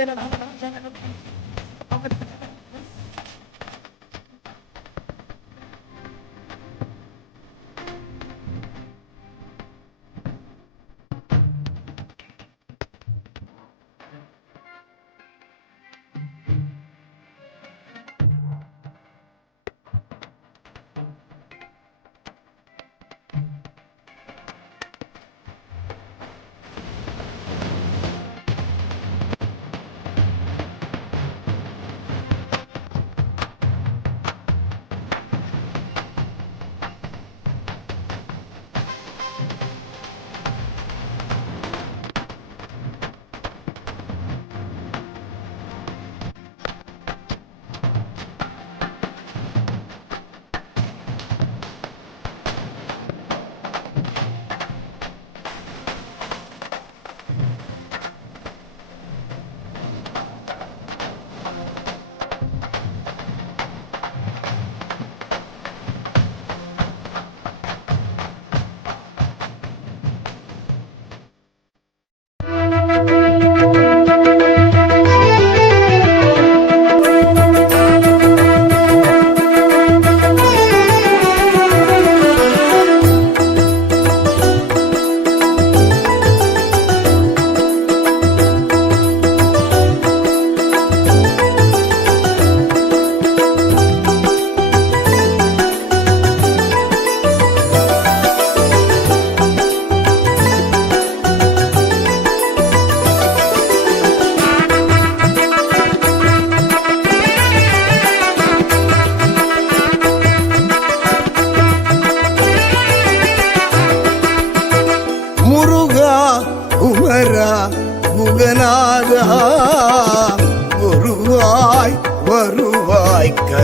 ধারণা জানানো থাকবে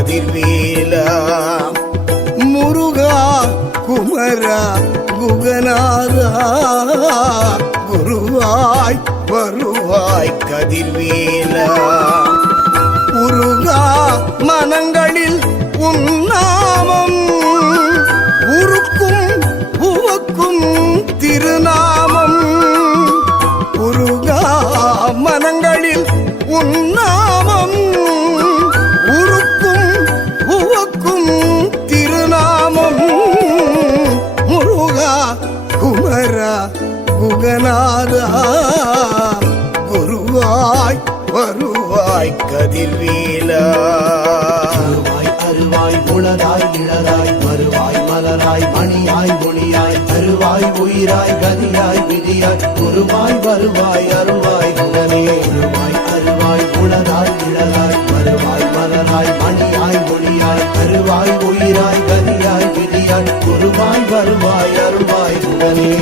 கதிர்வேலா முருகா குமரா குகநாதா குருவாய் வருவாய் கதிர்வேலா உருகா மனங்களில் உன்னாமம் உருக்கும் உவக்கும் திருநாமம். உருகா மனங்களில் உன்னாமம் அருவாய் உயிராய் கதியாய் விதியாய் குருவாய் வருவாய் அருவாய் குணனே அருவாய் அருவாய் முளதாய் இழலாய் வருவாய் மலராய் மணியாய் மொழியாய் அருவாய் உயிராய் கதியாய் விதியாய் குருவாய் வருவாய் அருவாய் குணனே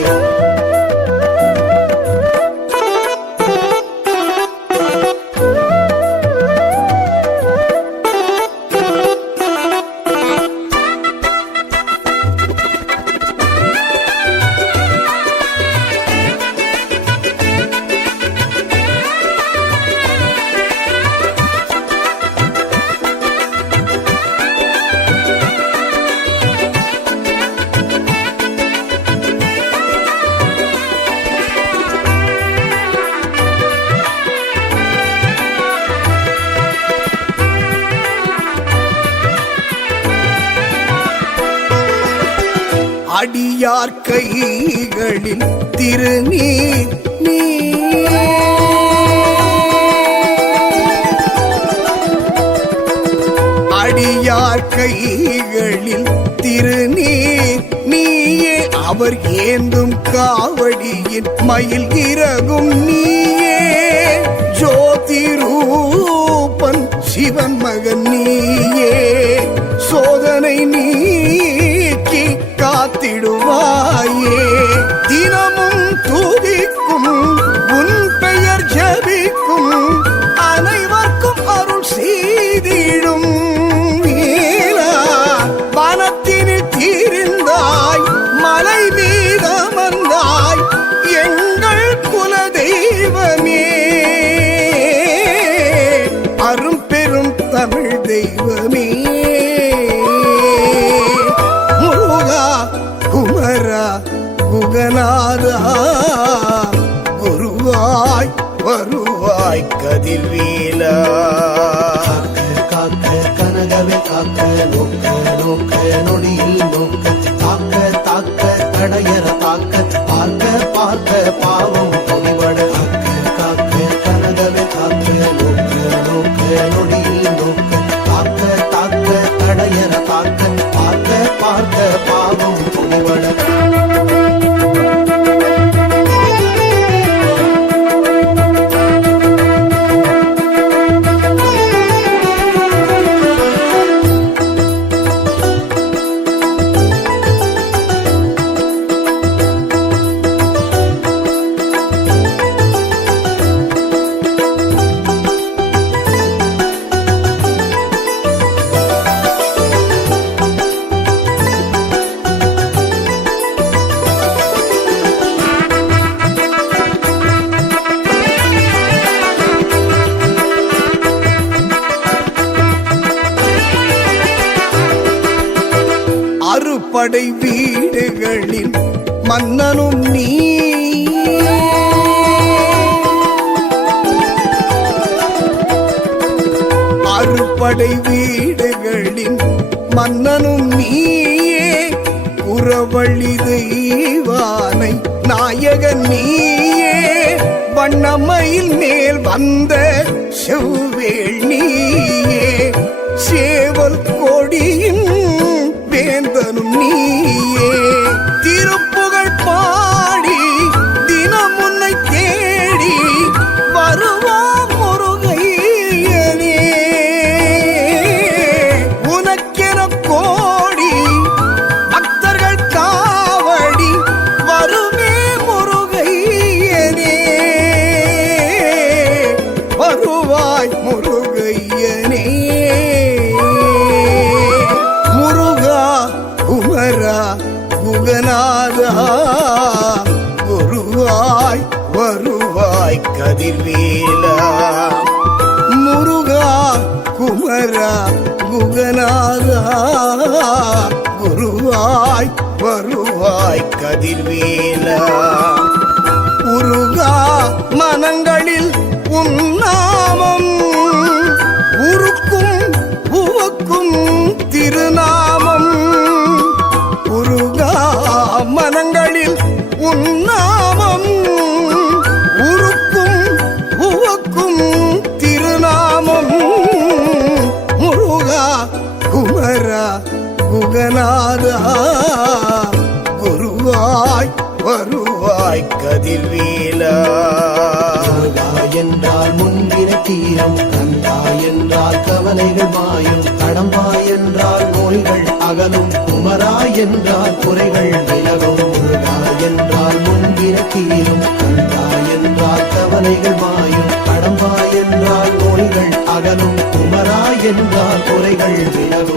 அடியார் கைகளில் திருநீர் நீ. அடியார் கைகளில் திருநீர் நீயே. அவர் ஏந்தும் காவடியின் மயில் இறகும் நீயே. ஜோதி ரூபன் சிவன் மகன் நீயே. சோதனை நீ காத்திடுவாயே தினமும் துதிக்கும் உன் பெயர் ஜபிக்கும் அனைவர்க்கும் அருள் செய்திடும். வனத்தினில் தீர்ந்தாய் மலை மீதமந்தாய் எங்கள் குல தெய்வமே அரும் பெரும் தமிழ் தெய்வமே. வாராரா வருவாய் வருவாய் கதிர்வீலா காக்க கனகவே காக்க நோக்க நோக்க நொடியில் நோக்க. தாக்க தாக்க தடையற படை வீடுகளில் மன்னனும் நீ. அறுபடை வீடுகளின் மன்னனும் நீயே. உறவழி தெய்வானை நாயகன் நீயே. வண்ணமையில் மேல் வந்த செவ்வேள் நீயே. சேவல் கொடியின் வேந்தனும் நீயே. திருப்புகழ் குகநாதா குருவாய் வருவாய் கதிர்வேலா. முருகா குமரா குகநாதா. குருவாய் வருவாய் கதிர்வேலா. உருகா மனங்களில் உன் நாமம் கதிர்வேலா முருகா என்றால் முன்பின தீரம் கந்தா என்றால் கவலைகள் மாயும் கடம்பா என்றால் நோய்கள் அகலும் குமரா என்றால் குறைகள் விலகும் முருகா என்றால் முன்பின தீரும் கந்தா என்றால் கவலைகள் மாயும் கடம்பா என்றால் நோய்கள் அகலும் குமரா என்றால் குறைகள் விலகும்.